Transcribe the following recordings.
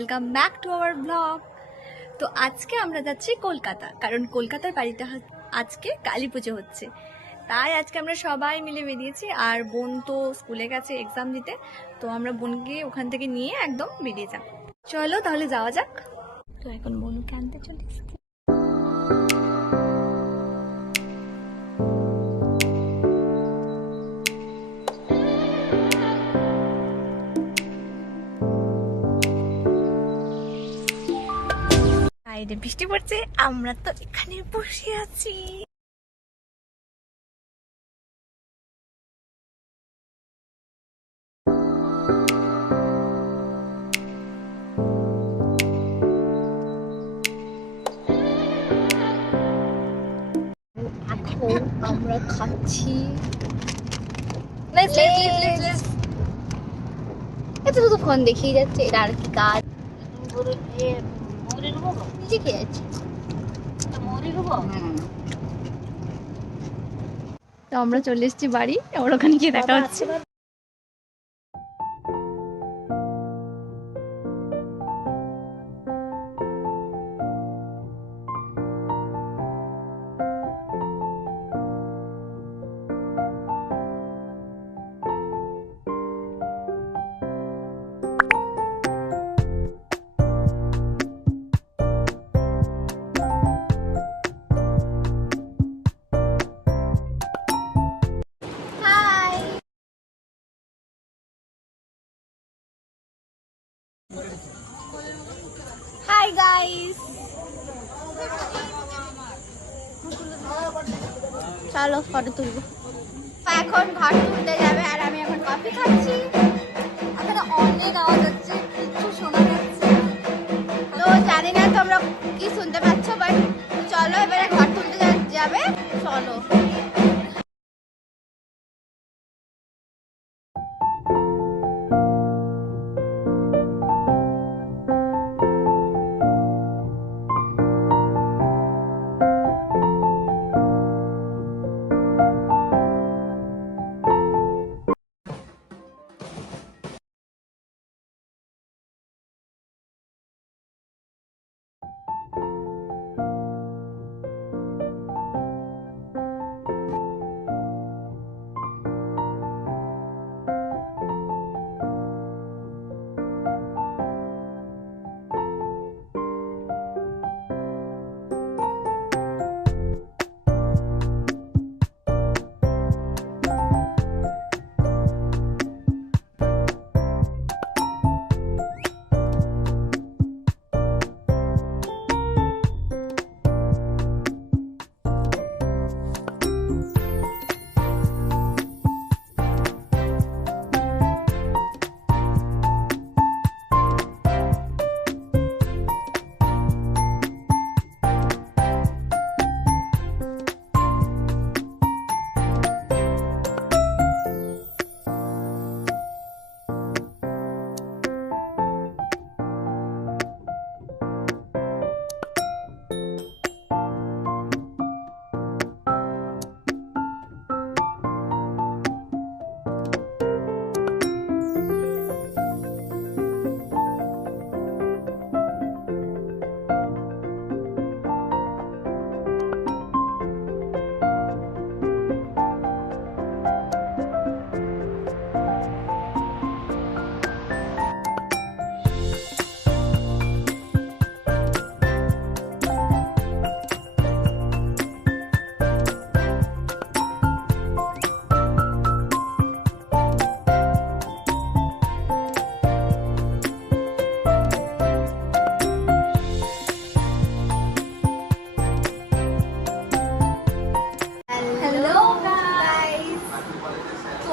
Welcome back to our blog. তো আজকে আমরা যাচ্ছি কলকাতা, কারণ কলকাতার বাড়িতে আজকে কালী পুজো হচ্ছে, তাই আজকে আমরা সবাই মিলে বেরিয়েছি। আর বোন তো স্কুলে গেছে এক্সাম দিতে, তো আমরা বোনকে ওখান থেকে নিয়ে একদম বেরিয়ে যাব। চলো তাহলে যাওয়া যাক। তো এখন বোনকে আনতে চলে এসেছি। বাইরে বৃষ্টি পড়ছে, আমরা তো এখানে বসে আছি। এখন আমরা খাচ্ছি। এত শুধু ফোন দেখিয়ে যাচ্ছে, এটা আর কি কাজ? নিজে খেয়ে যাচ্ছে। তো আমরা চলে এসেছি বাড়ি, ওর ওখানে গিয়ে দেখা হচ্ছে। হাই গাইস, চলো ফটো তুলবো। এখন ঘর তুলতে যাবে আর আমি এখন কফি খাচ্ছি। এখানে অনেক আওয়াজ হচ্ছে, কিছু শোনা যাচ্ছে তো জানি না তোমরা কি শুনতে পাচ্ছ, বাট চলো এবারে ঘর তুলতে যাবে, চলো।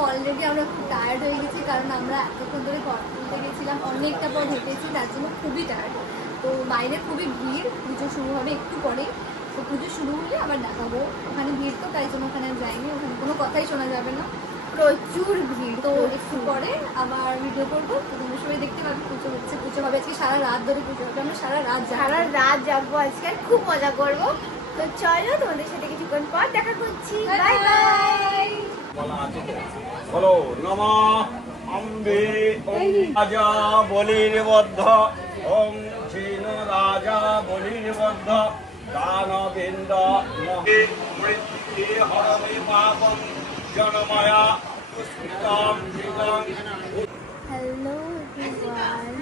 অলরেডি আমরা খুব টায়ার্ড হয়ে গেছি, কারণ আমরা এতক্ষণ ধরে ঘর তুলতে গেছিলাম, অনেকটা পর হেঁটেছি, তার জন্য খুবই টায়ার্ড। তো বাইরে খুবই ভিড়, পুজো শুরু হবে একটু পরে, তো পুজো শুরু হলে আবার দেখাবো। ওখানে ভিড় তো, তাই জন্য ওখানে যাইনি, ওখানে কোনো কথাই শোনা যাবে না, প্রচুর ভিড়। তো একটু পরে আবার ভিডিও করবো, তো তোমরা সবাই দেখতে পাবে। পুজো হচ্ছে, পুজো হবে আজকে সারা রাত ধরে পুজো হবে, আমরা সারা রাত যাবো আজকে, আর খুব মজা করবো। তো চলো তোমাদের সাথে কিছুক্ষণ পর দেখা করছি, বাই বাই। বলো নমঃ অম্বে ওম রাজা বলির বদ্ধ ওম চীন রাজা বলিবদ্ধ দানবেন্দ্র মৃত্যু হরমে পাপম জনময়া পুষ্পিতম জীবন। হ্যালো এভরিওয়ান,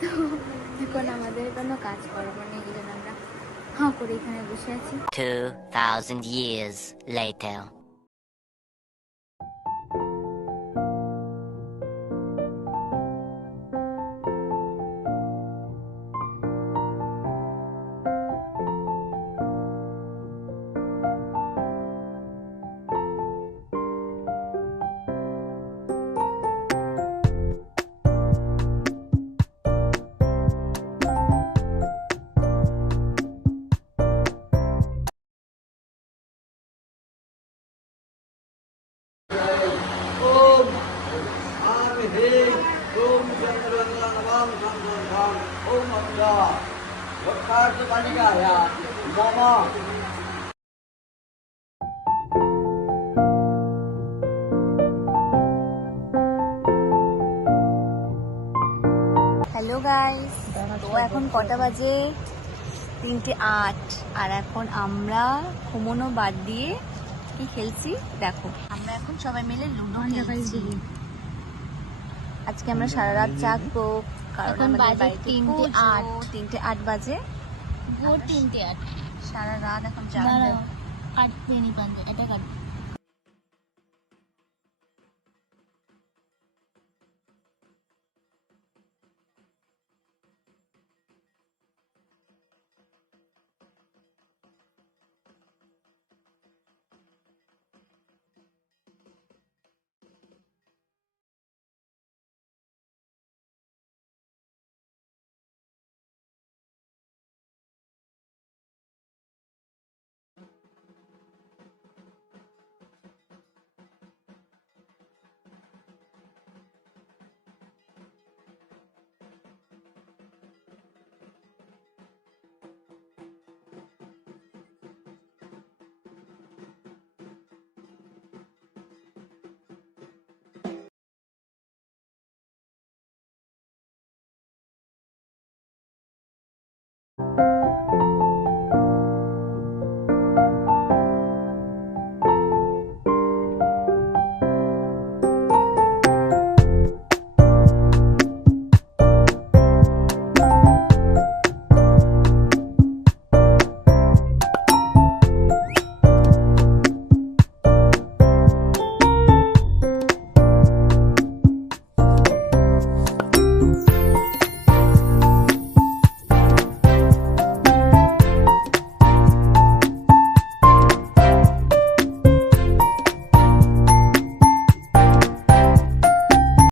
তো এখন আমাদের কোনো কাজকর্ম নেই, এই জন্য আমরা হাঁ করে এখানে বসে আছি। 2,000 years later. ओम आमि ह्रीं ओम चन्द्रमङ्गलमं संसर्गं ओम अब्दा वक्कार्तकालिकाया मम হ্যালো গাইস, তো এখন কটা বাজে? 3:08। আর এখন আমরা ঘুমোনো বাদ দিয়ে কি খেলছি দেখো। আমরা এখন সবাই মিলে লুডো খেলছি। আজকে আমরা সারা রাত জাগবো, কারণ এখন আমাদের বাজে বাড়িতে 3:08 3:08 বাজে। ভোর 3:08 সারা রাত এখন জাগবো। কাটতে নি পান্তে এটা কাট